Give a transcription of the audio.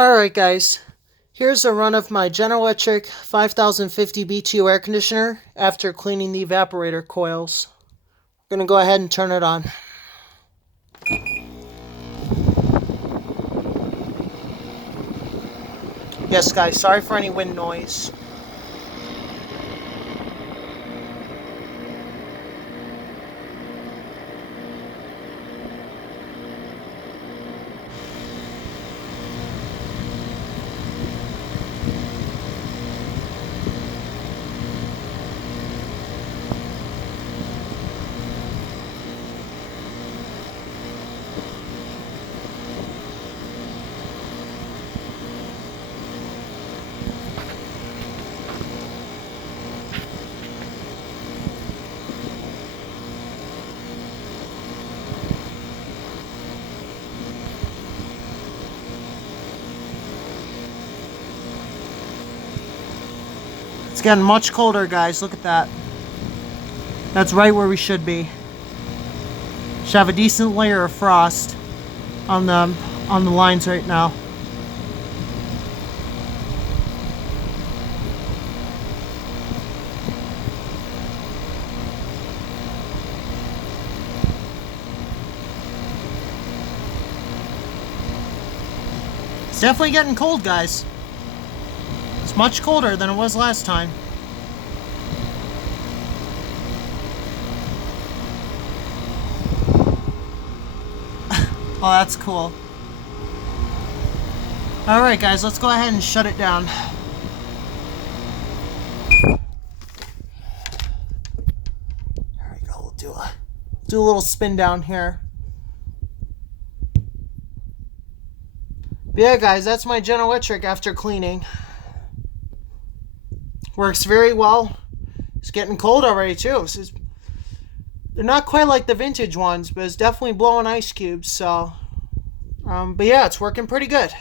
Alright guys, here's a run of my General Electric 5050 BTU air conditioner after cleaning the evaporator coils. I'm going to go ahead and turn it on. Yes guys, sorry for any wind noise. It's getting much colder, guys. Look at that. That's right where we should be. Should have a decent layer of frost on the lines right now. It's definitely getting cold, guys. It's much colder than it was last time. Oh, that's cool. Alright guys, let's go ahead and shut it down. There we go, we'll do a little spin down here. But yeah guys, that's my General Electric after cleaning. Works very well. It's getting cold already too. They're not quite like the vintage ones, but it's definitely blowing ice cubes. So, but yeah, it's working pretty good.